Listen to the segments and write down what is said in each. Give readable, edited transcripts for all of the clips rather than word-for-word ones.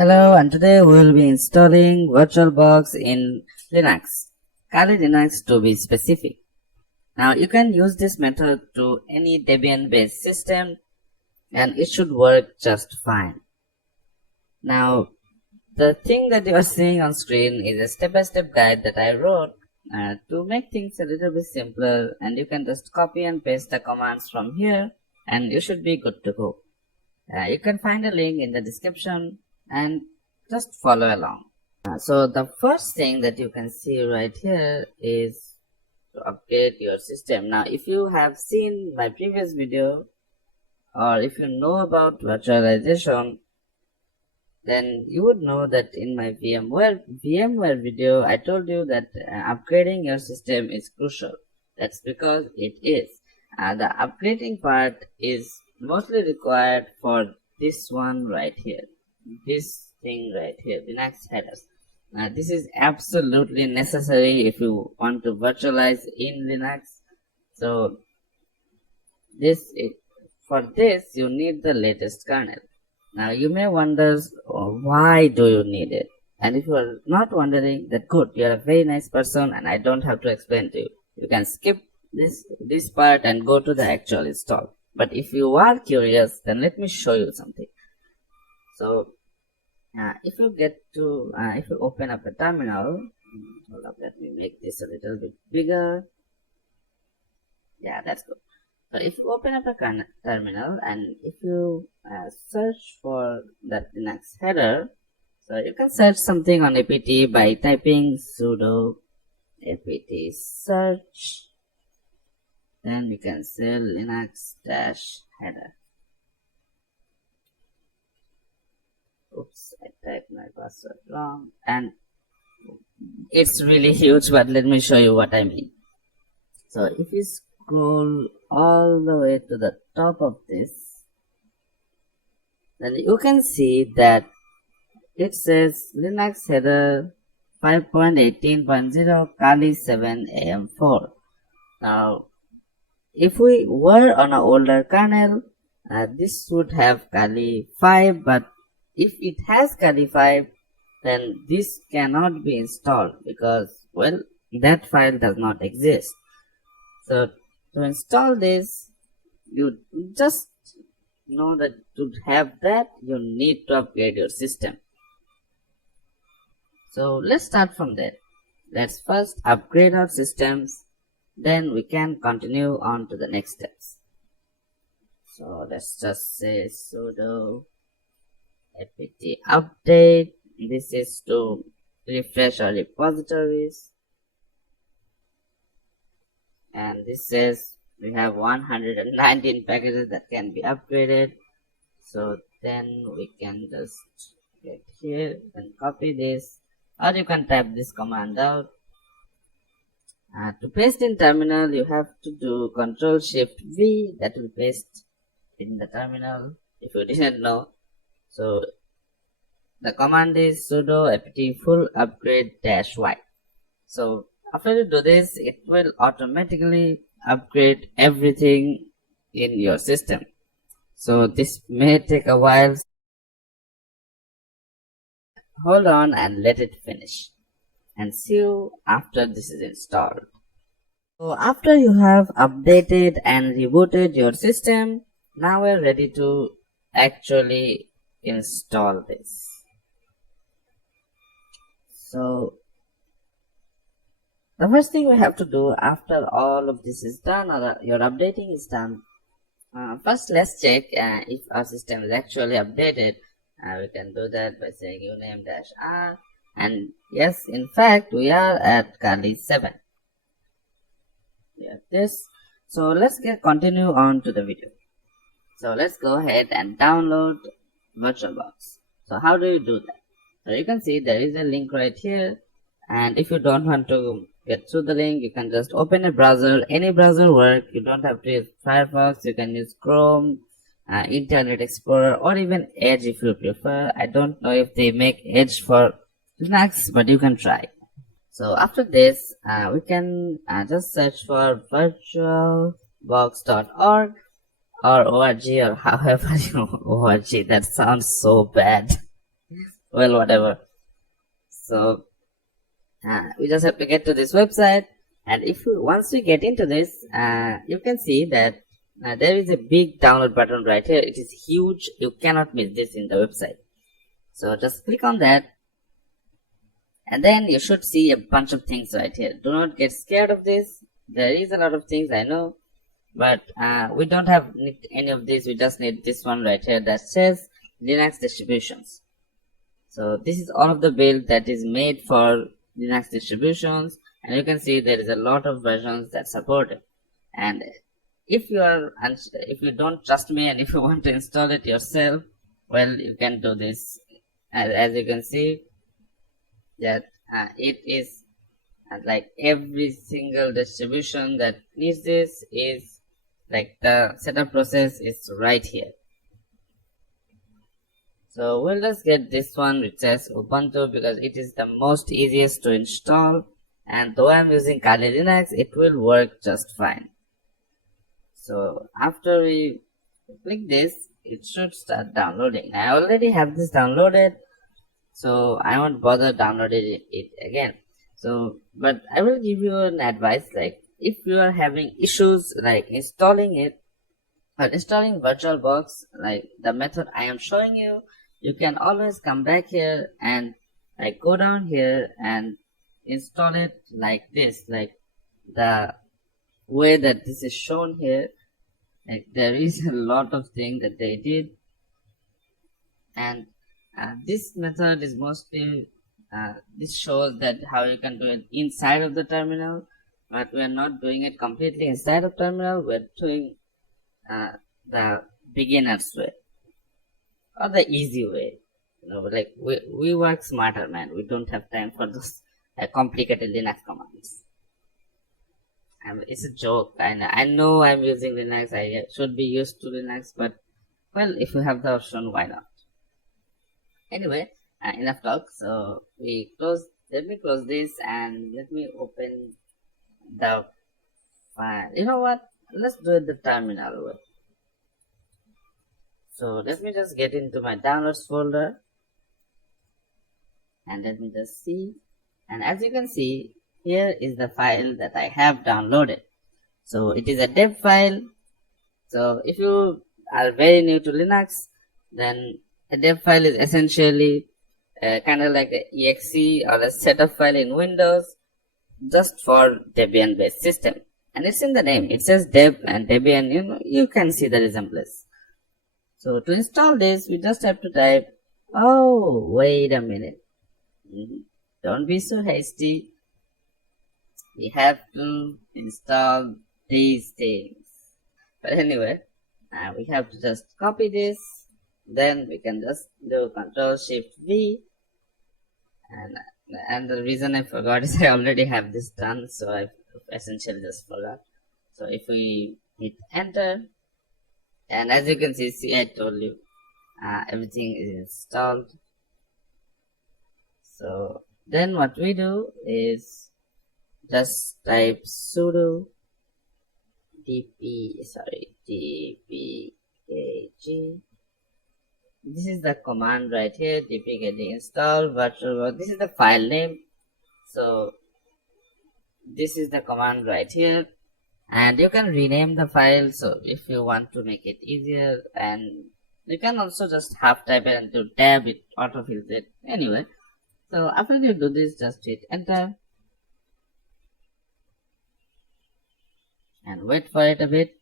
Hello, and today we will be installing VirtualBox in Linux, Kali Linux to be specific. Now you can use this method to any Debian-based system and it should work just fine. Now the thing that you are seeing on screen is a step-by-step guide that I wrote to make things a little bit simpler, and you can just copy and paste the commands from here and you should be good to go. You can find a link in the description and just follow along. So the first thing that you can see right here is to upgrade your system. Now if you have seen my previous video or if you know about virtualization, then you would know that in my VMware video I told you that upgrading your system is crucial. That's because it is. The upgrading part is mostly required for this one right here, this thing right here, Linux headers. This is absolutely necessary if you want to virtualize in Linux. So for this you need the latest kernel. Now you may wonder, why do you need it? And if you are not wondering, that good, you are a very nice person and I don't have to explain to you. You can skip this part and go to the actual install. But if you are curious, then let me show you something. So if you open up a terminal, hold up, let me make this a little bit bigger. Yeah, that's good. So if you open up a terminal and if you search for that Linux header, so you can search something on apt by typing sudo apt search. Then we can say linux-header. Oops, I typed my password wrong and it's really huge, but let me show you what I mean. So if you scroll all the way to the top of this, then you can see that it says Linux header 5.18.0 Kali 7 AM4. Now if we were on an older kernel, this would have Kali 5, but if it has Kali 5, then this cannot be installed because, well, that file does not exist. So to install this, you just know that to have that, you need to upgrade your system. So let's start from there. Let's first upgrade our systems, then we can continue on to the next steps. So let's just say sudo apt update. This is to refresh our repositories, and this says we have 119 packages that can be upgraded. So then we can just get here and copy this, or you can type this command out. To paste in terminal, you have to do Ctrl+Shift+V. That will paste in the terminal if you didn't know. So the command is sudo apt full upgrade -y. So after you do this, it will automatically upgrade everything in your system. So this may take a while. Hold on and let it finish, and see you after this is installed. So after you have updated and rebooted your system, now we're ready to actually install this. So the first thing we have to do after all of this is done, or your updating is done, first let's check if our system is actually updated. We can do that by saying uname -r, and yes, in fact we are at Kali 7. This. So let's continue on to the video. So let's go ahead and download VirtualBox. So how do you do that? So you can see there is a link right here, and if you don't want to get through the link, you can just open a browser. Any browser work. You don't have to use Firefox. You can use Chrome, Internet Explorer, or even Edge if you prefer. I don't know if they make Edge for Linux, but you can try. So after this, we can just search for virtualbox.org or org, or however you org. That sounds so bad. well, whatever. So we just have to get to this website, and once we get into this, you can see that there is a big download button right here. It is huge. You cannot miss this in the website. So just click on that, and then you should see a bunch of things right here. Do not get scared of this. There is a lot of things, I know, but we don't need any of this. We just need this one right here that says Linux distributions. So this is all of the build that is made for Linux distributions, and you can see there is a lot of versions that support it. And if you don't trust me and if you want to install it yourself, well, you can do this. As you can see that it is like every single distribution that needs this is like the setup process is right here. So we'll just get this one which says Ubuntu because it is the most easiest to install, and though I'm using Kali Linux, it will work just fine. So after we click this, it should start downloading. I already have this downloaded, so I won't bother downloading it again. So, but I will give you an advice, like if you are having issues like installing it or installing VirtualBox, like the method I am showing you, you can always come back here and like go down here and install it like this, like the way that this is shown here. Like there is a lot of things that they did, and this method is mostly this shows that how you can do it inside of the terminal, but we are not doing it completely inside of terminal. We're doing the beginner's way or the easy way. Like we work smarter, man. We don't have time for those complicated Linux commands. It's a joke. I know I'm using Linux. I should be used to Linux, but well, if you have the option, why not? Anyway, enough talk. So let me close this and let me open the file. You know what? Let's do it the terminal way. So let me just get into my downloads folder and let me just see. And as you can see, here is the file that I have downloaded. So it is a deb file. So if you are very new to Linux, then a deb file is essentially kind of like an exe or a setup file in Windows just for Debian-based system. And it's in the name. It says deb and Debian, you can see the resemblance. So to install this, we just have to type, oh, wait a minute. Don't be so hasty. We have to install these things. But anyway, we have to just copy this. Then we can just do Ctrl-Shift-V. And the reason I forgot is I already have this done, so I essentially just forgot. So if we hit enter, and as you can see, I told you everything is installed. So then what we do is just type sudo dpkg. This is the command right here, dpkg install virtualbox. This is the file name. So this is the command right here, and you can rename the file so if you want to make it easier, and you can also just half type it and do tab, it autofills it. Anyway, so after you do this, just hit enter and wait for it a bit.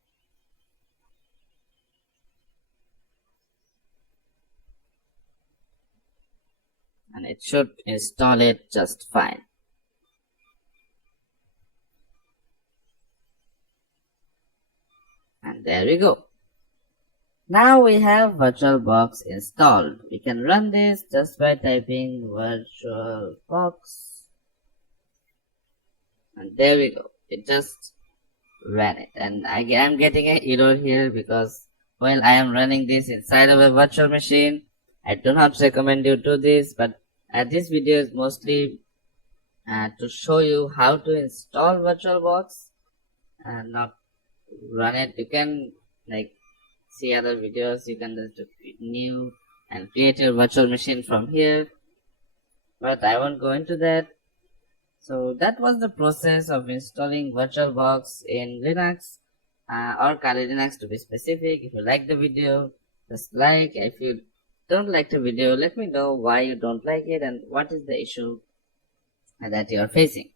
And it should install it just fine. And there we go. Now we have VirtualBox installed. We can run this just by typing VirtualBox. And there we go. It just ran it. And I'm getting an error here because, well, I am running this inside of a virtual machine. I do not recommend you do this, but this video is mostly to show you how to install VirtualBox and not run it. You can like see other videos. You can just do new and create your virtual machine from here. but I won't go into that. So that was the process of installing VirtualBox in Linux or Kali Linux to be specific. If you like the video, just like. If you don't like the video, let me know why you don't like it and what is the issue that you are facing.